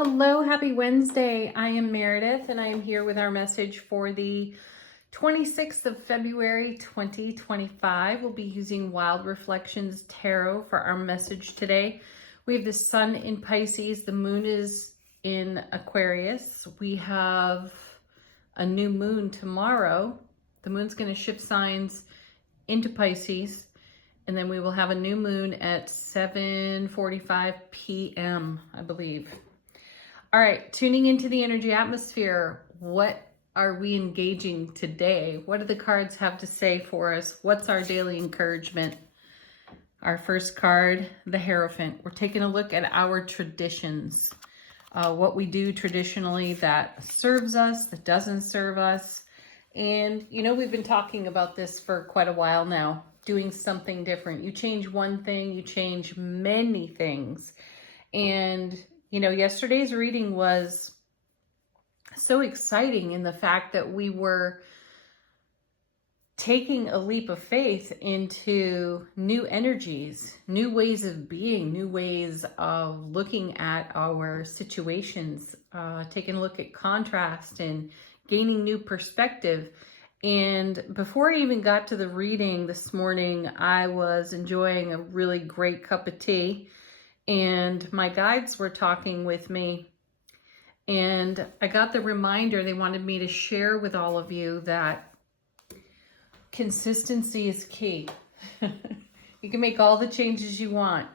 Hello, happy Wednesday. I am Meredith and I am here with our message for the 26th of February 2025. We'll be using Wild Reflections Tarot for our message today. We have the sun in Pisces, the moon is in Aquarius. We have a new moon tomorrow. The moon's going to shift signs into Pisces, and then we will have a new moon at 7:45 p.m., I believe. All right, tuning into the energy atmosphere. What are we engaging today? What do the cards have to say for us? What's our daily encouragement? Our first card, the Hierophant. We're taking a look at our traditions. What we do traditionally that serves us, that doesn't serve us. And, you know, we've been talking about this for quite a while now, doing something different. You change one thing, you change many things. And you know, yesterday's reading was so exciting in the fact that we were taking a leap of faith into new energies, new ways of being, new ways of looking at our situations, taking a look at contrast and gaining new perspective. And before I even got to the reading this morning, I was enjoying a really great cup of tea. And my guides were talking with me, and I got the reminder they wanted me to share with all of you that consistency is key. You can make all the changes you want.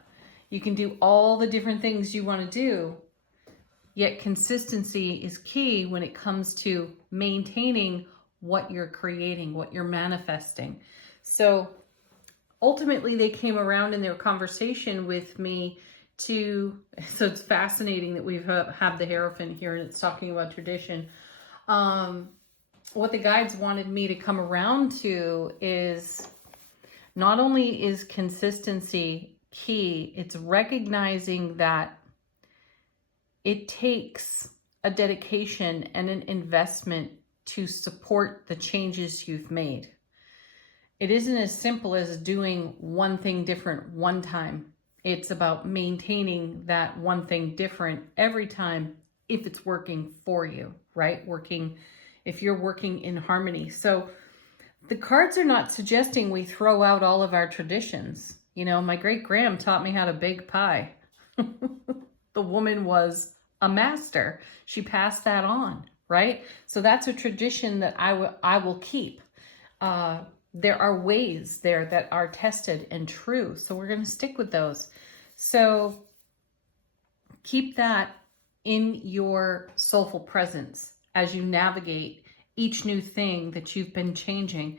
You can do all the different things you want to do, yet consistency is key when it comes to maintaining what you're creating, what you're manifesting. So ultimately they came around in their conversation with me so it's fascinating that we have the Hierophant here and it's talking about tradition. What the guides wanted me to come around to is not only is consistency key, it's recognizing that it takes a dedication and an investment to support the changes you've made. It isn't as simple as doing one thing different one time. It's about maintaining that one thing different every time if it's working for you, right? If you're working in harmony. So the cards are not suggesting we throw out all of our traditions. You know, my great-grand taught me how to bake pie. The woman was a master. She passed that on, right? So that's a tradition that I will keep. There are ways there that are tested and true. So we're going to stick with those. So keep that in your soulful presence as you navigate each new thing that you've been changing.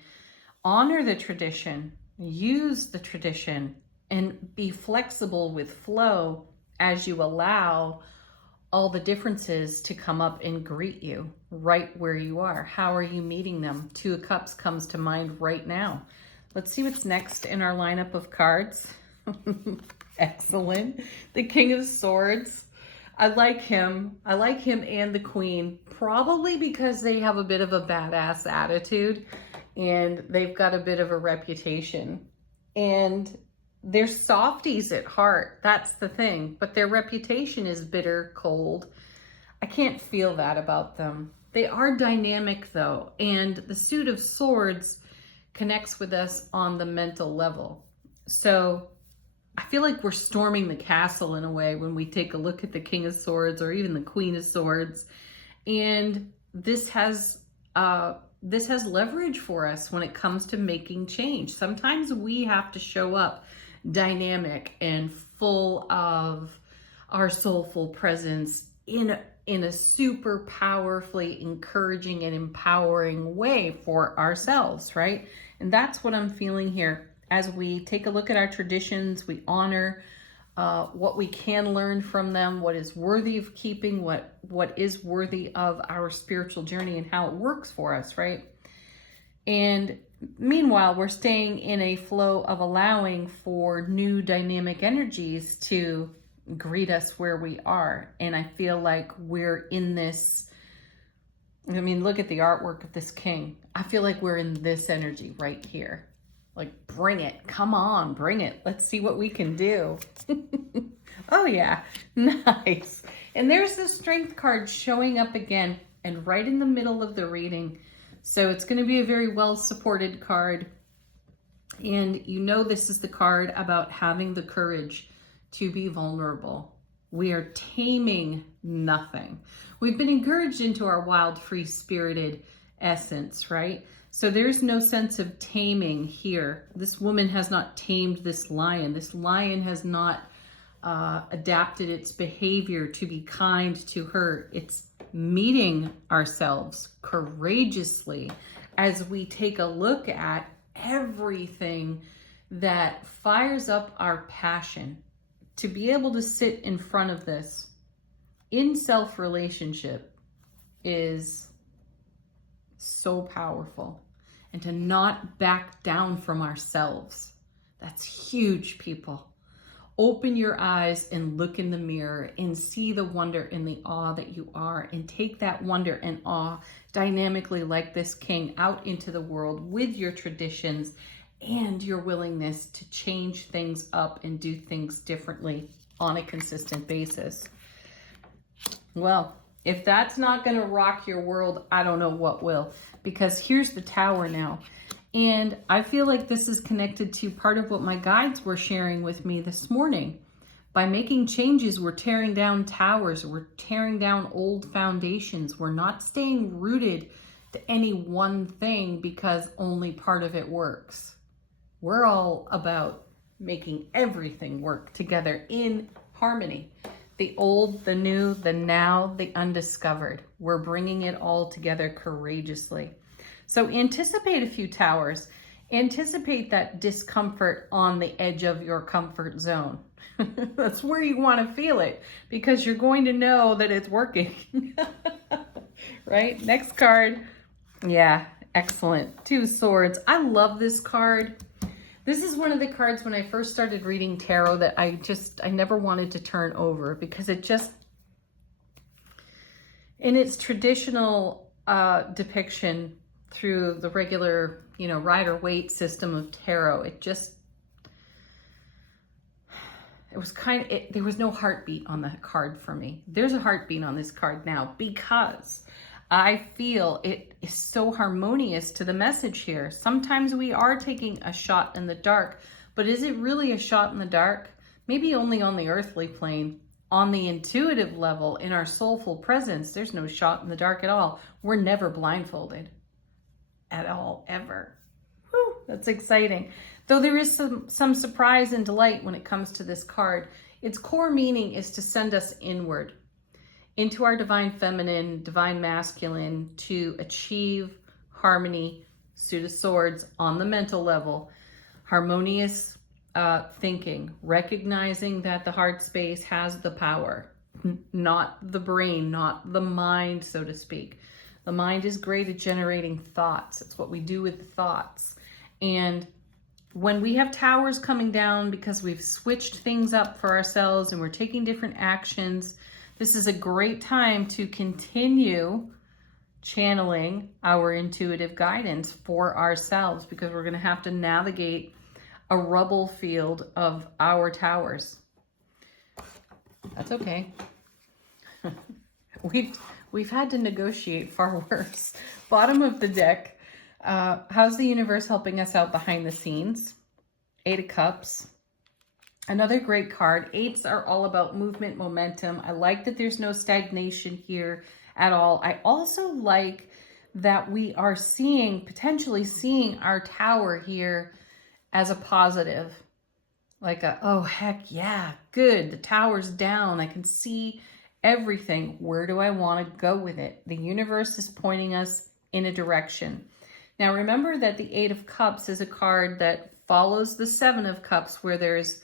Honor the tradition, use the tradition, and be flexible with flow as you allow all the differences to come up and greet you right where you are. How are you meeting them? Two of Cups comes to mind right now. Let's see what's next in our lineup of cards. Excellent. The King of Swords. I like him. I like him and the Queen, probably because they have a bit of a badass attitude and they've got a bit of a reputation. And they're softies at heart. That's the thing. But their reputation is bitter, cold. I can't feel that about them. They are dynamic though. And the Suit of Swords connects with us on the mental level. So I feel like we're storming the castle in a way when we take a look at the King of Swords or even the Queen of Swords. And this has leverage for us when it comes to making change. Sometimes we have to show up dynamic and full of our soulful presence in a super powerfully encouraging and empowering way for ourselves, right? And that's what I'm feeling here. As we take a look at our traditions, we honor what we can learn from them, what is worthy of keeping, what is worthy of our spiritual journey and how it works for us, right? And meanwhile, we're staying in a flow of allowing for new dynamic energies to greet us where we are. And I feel like we're in this, I mean, look at the artwork of this king. I feel like we're in this energy right here. Like, bring it. Come on, bring it. Let's see what we can do. Oh yeah, nice. And there's the strength card showing up again and right in the middle of the reading. So it's going to be a very well supported card. And you know this is the card about having the courage to be vulnerable. We are taming nothing. We've been encouraged into our wild, free-spirited essence, right? So there's no sense of taming here. This woman has not tamed this lion. This lion has not adapted its behavior to be kind to her. It's meeting ourselves courageously as we take a look at everything that fires up our passion. To be able to sit in front of this in self-relationship is so powerful. And to not back down from ourselves, that's huge, people. Open your eyes and look in the mirror and see the wonder and the awe that you are, and take that wonder and awe dynamically like this king out into the world with your traditions and your willingness to change things up and do things differently on a consistent basis. Well, if that's not going to rock your world, I don't know what will, because here's the Tower now. And I feel like this is connected to part of what my guides were sharing with me this morning. By making changes, we're tearing down towers, we're tearing down old foundations. We're not staying rooted to any one thing because only part of it works. We're all about making everything work together in harmony. The old, the new, the now, the undiscovered. We're bringing it all together courageously. So anticipate a few towers. Anticipate that discomfort on the edge of your comfort zone. That's where you want to feel it, because you're going to know that it's working. Right? Next card. Yeah, excellent. 2 of Swords. I love this card. This is one of the cards when I first started reading tarot that I never wanted to turn over, because it just, in its traditional depiction through the regular, Rider-Waite system of tarot, it was there was no heartbeat on the card for me. There's a heartbeat on this card now, because I feel it is so harmonious to the message here. Sometimes we are taking a shot in the dark, but is it really a shot in the dark? Maybe only on the earthly plane. On the intuitive level, in our soulful presence, there's no shot in the dark at all. We're never blindfolded at all, ever. Whew, that's exciting. Though there is some surprise and delight when it comes to this card. Its core meaning is to send us inward, into our divine feminine, divine masculine, to achieve harmony, Suit of Swords, on the mental level, harmonious thinking, recognizing that the heart space has the power, not the brain, not the mind, so to speak. The mind is great at generating thoughts. It's what we do with thoughts. And when we have towers coming down because we've switched things up for ourselves and we're taking different actions, this is a great time to continue channeling our intuitive guidance for ourselves, because we're going to have to navigate a rubble field of our towers. That's okay. We've had to negotiate far worse. Bottom of the deck. How's the universe helping us out behind the scenes? 8 of Cups. Another great card. 8s are all about movement, momentum. I like that there's no stagnation here at all. I also like that we are potentially seeing our tower here as a positive. Like oh, heck yeah, good. The tower's down. I can see everything. Where do I want to go with it? The universe is pointing us in a direction. Now remember that the 8 of Cups is a card that follows the 7 of Cups, where there's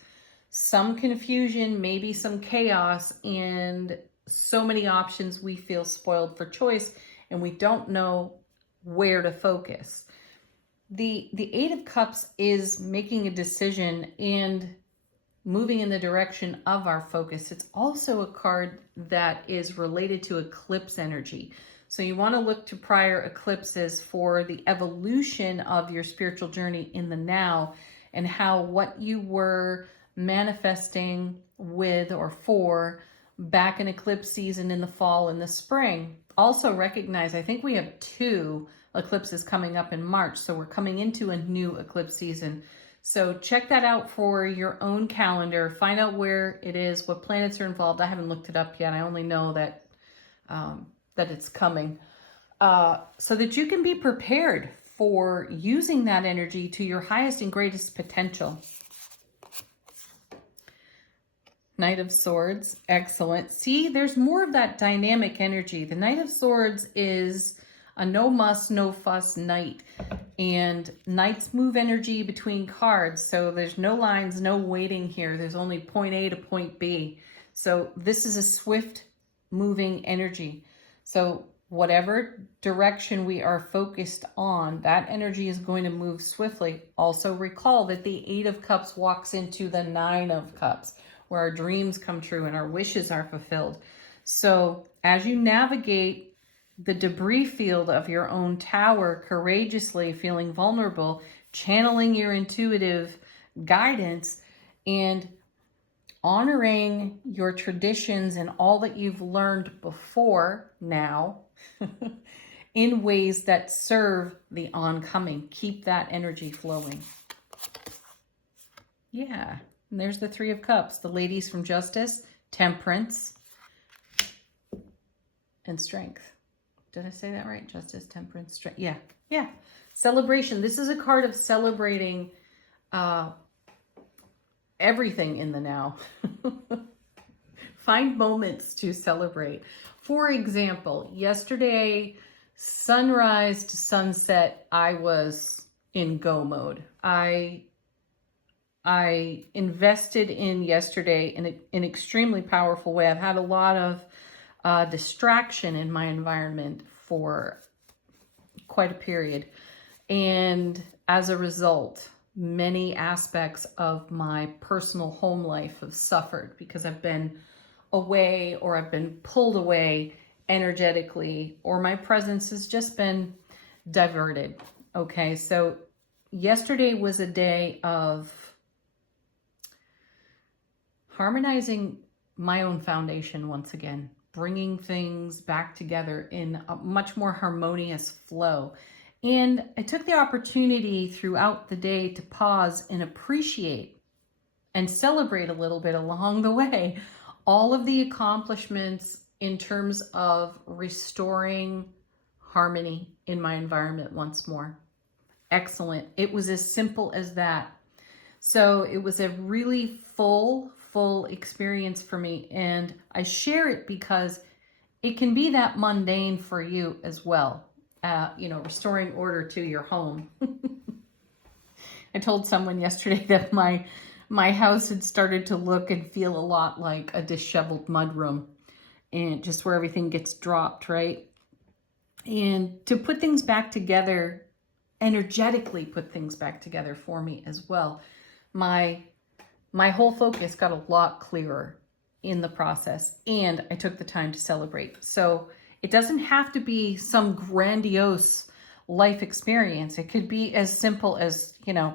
some confusion, maybe some chaos, and so many options. We feel spoiled for choice and we don't know where to focus. The 8 of Cups is making a decision and moving in the direction of our focus. It's also a card that is related to eclipse energy. So you want to look to prior eclipses for the evolution of your spiritual journey in the now, and how what you were manifesting with or for back in eclipse season in the fall and the spring. Also recognize, I think we have 2 eclipses coming up in March, so we're coming into a new eclipse season. So check that out for your own calendar. Find out where it is, what planets are involved. I haven't looked it up yet. I only know that that it's coming, so that you can be prepared for using that energy to your highest and greatest potential. Knight of Swords, excellent. See, there's more of that dynamic energy. The Knight of Swords is a no muss, no fuss knight. And knights move energy between cards. So there's no lines, no waiting here. There's only point A to point B. So this is a swift moving energy. So whatever direction we are focused on, that energy is going to move swiftly. Also recall that the 8 of Cups walks into the 9 of Cups, where our dreams come true and our wishes are fulfilled. So as you navigate the debris field of your own tower courageously, feeling vulnerable, channeling your intuitive guidance, and honoring your traditions and all that you've learned before now in ways that serve the oncoming. Keep that energy flowing. Yeah, and there's the 3 of Cups, the ladies from Justice, Temperance, and Strength. Did I say that right? Justice, Temperance, Strength. Yeah. Celebration. This is a card of celebrating everything in the now. Find moments to celebrate. For example, yesterday, sunrise to sunset, I was in go mode. I invested in yesterday in an extremely powerful way. I've had a lot of distraction in my environment for quite a period. And as a result, many aspects of my personal home life have suffered because I've been away or I've been pulled away energetically, or my presence has just been diverted. Okay, so yesterday was a day of harmonizing my own foundation once again, bringing things back together in a much more harmonious flow. And I took the opportunity throughout the day to pause and appreciate and celebrate a little bit along the way all of the accomplishments in terms of restoring harmony in my environment once more. Excellent. It was as simple as that. So it was a really full experience for me, and I share it because it can be that mundane for you as well. Restoring order to your home. I told someone yesterday that my house had started to look and feel a lot like a disheveled mudroom, and just where everything gets dropped, right? And to put things back together, energetically put things back together for me as well. My whole focus got a lot clearer in the process, and I took the time to celebrate. So it doesn't have to be some grandiose life experience. It could be as simple as, I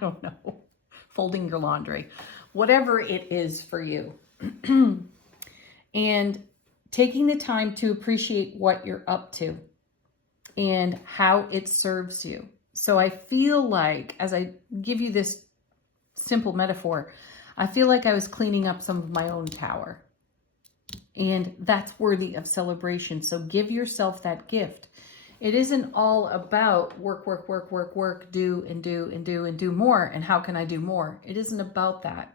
don't know, folding your laundry, whatever it is for you. And taking the time to appreciate what you're up to and how it serves you. So I feel like, as I give you this simple metaphor, I feel like I was cleaning up some of my own tower. And that's worthy of celebration. So give yourself that gift. It isn't all about work, do more. And how can I do more? It isn't about that.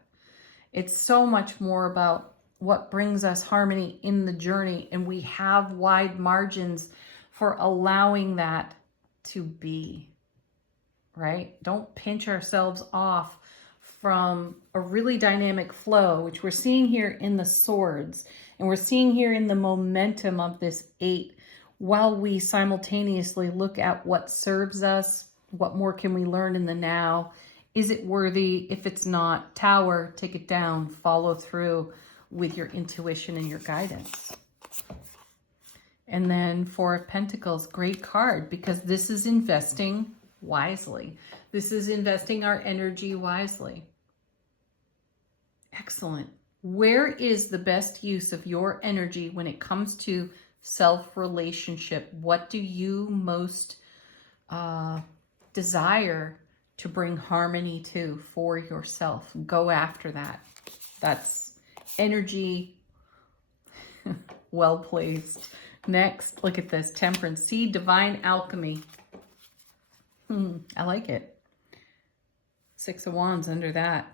It's so much more about what brings us harmony in the journey. And we have wide margins for allowing that to be, right? Don't pinch ourselves off from a really dynamic flow, which we're seeing here in the swords. And we're seeing here in the momentum of this 8, while we simultaneously look at what serves us, what more can we learn in the now? Is it worthy? If it's not, tower, take it down, follow through with your intuition and your guidance. And then 4 of Pentacles, great card, because this is investing wisely. This is investing our energy wisely. Excellent. Where is the best use of your energy when it comes to self-relationship? What do you most desire to bring harmony to for yourself? Go after that. That's energy well placed. Next, look at this. Temperance. See, divine alchemy. I like it. 6 of Wands under that.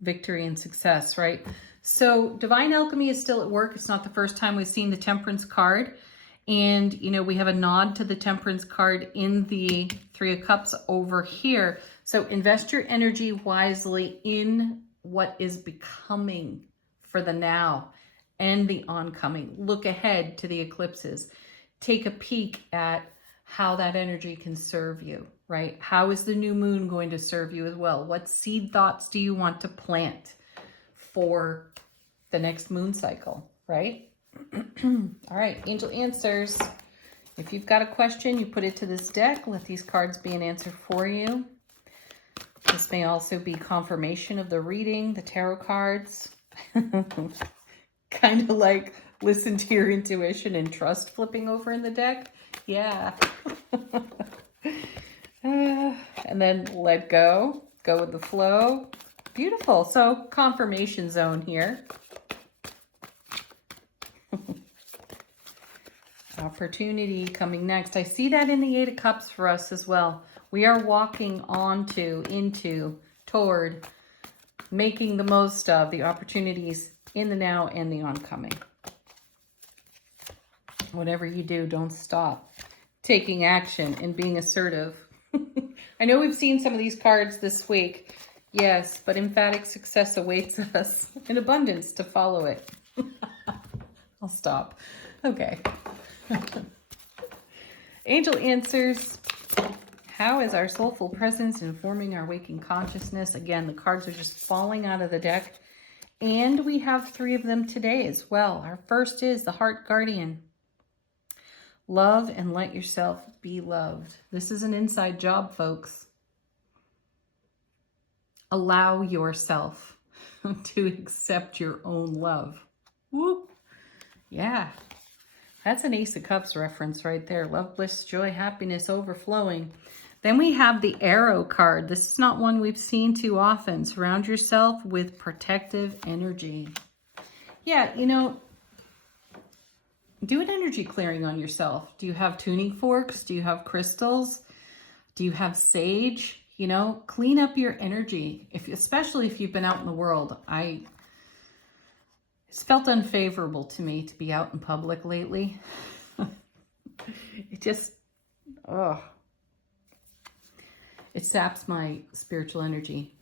Victory and success, right? So divine alchemy is still at work. It's not the first time we've seen the Temperance card. And, you know, we have a nod to the Temperance card in the 3 of Cups over here. So invest your energy wisely in what is becoming for the now and the oncoming. Look ahead to the eclipses. Take a peek at how that energy can serve you, right? How is the new moon going to serve you as well? What seed thoughts do you want to plant for the next moon cycle, right? All right, angel answers. If you've got a question, you put it to this deck. Let these cards be an answer for you. This may also be confirmation of the reading, the tarot cards. Kind of like listen to your intuition and trust flipping over in the deck. Yeah. And then let go. Go with the flow. Beautiful. So confirmation zone here. Opportunity coming next. I see that in the 8 of Cups for us as well. We are walking toward making the most of the opportunities in the now and the oncoming. Whatever you do, don't stop taking action and being assertive. I know we've seen some of these cards this week. Yes, but emphatic success awaits us in abundance to follow it. I'll stop. Okay. Angel answers. How is our soulful presence informing our waking consciousness? Again, the cards are just falling out of the deck. And we have 3 of them today as well. Our first is the Heart Guardian. Love and let yourself be loved. This is an inside job, folks. Allow yourself to accept your own love. Whoop. Yeah. That's an Ace of Cups reference right there. Love, bliss, joy, happiness, overflowing. Then we have the Arrow card. This is not one we've seen too often. Surround yourself with protective energy. Yeah, you know, do an energy clearing on yourself. Do you have tuning forks? Do you have crystals? Do you have sage? You know, clean up your energy. Especially if you've been out in the world. It's felt unfavorable to me to be out in public lately. It just, it saps my spiritual energy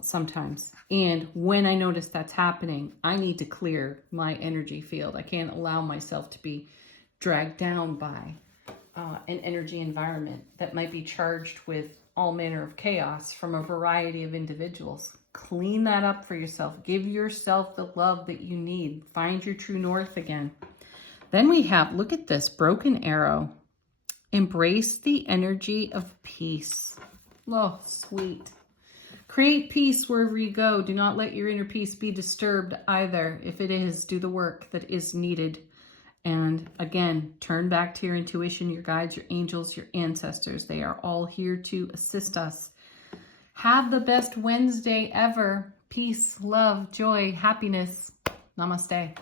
sometimes. And when I notice that's happening, I need to clear my energy field. I can't allow myself to be dragged down by an energy environment that might be charged with all manner of chaos from a variety of individuals. Clean that up for yourself. Give yourself the love that you need. Find your true north again. Then we have, look at this, Broken Arrow. Embrace the energy of peace. Oh, sweet. Create peace wherever you go. Do not let your inner peace be disturbed either. If it is, do the work that is needed. And again, turn back to your intuition, your guides, your angels, your ancestors. They are all here to assist us. Have the best Wednesday ever. Peace, love, joy, happiness. Namaste.